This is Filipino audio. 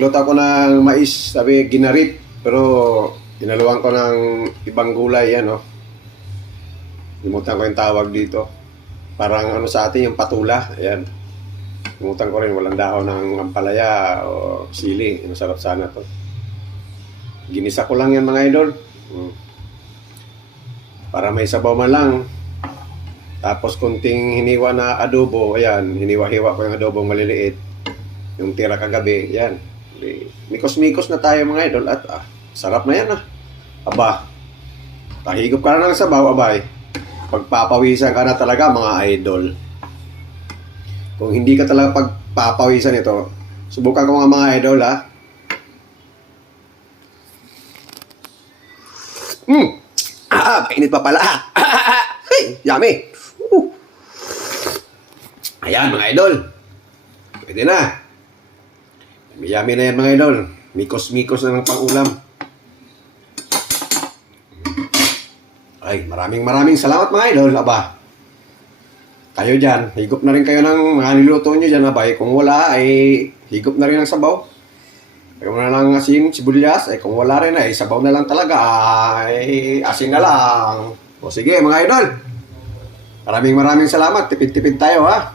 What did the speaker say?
Nagluto ako ng mais, sabi ginarit, pero inaluan ko ng ibang gulay, yan, oh. Limutan ko yung tawag dito. Parang ano sa atin, yung patula, ayan. Limutan ko rin, walang dahon ng ampalaya o sili. Masarap sana to. Ginisa ko lang yan, mga idol. Para may sabaw man lang. Tapos kunting hiniwa na adobo, ayan, hiniwa-hiwa ko yung adobo maliliit. Yung tira kagabi, yan. Mikos-mikos na tayo, mga idol, at sarap na yan, ah. Aba, tahigop ka na ng sabaw, abay. Pagpapawisan ka na talaga, mga idol. Kung hindi ka talaga pagpapawisan ito, subukan ko nga, mga idol, ha. Mainit pa pala. Hey, yummy. Ayan, mga idol. Pwede na. Yummy na yan, mga idol. Mikos-mikos na ng pang-ulam. Ay, maraming salamat, mga idol. Aba, kayo dyan, higop na rin kayo ng mga niluto nyo dyan, abay. Kung wala, ay higop na rin ng sabaw. Kung na lang asin, sibuyas, ay kung wala rin, ay sabaw na lang talaga, ay asin na lang. O sige, mga idol. Maraming salamat. Tipid-tipid tayo, ha.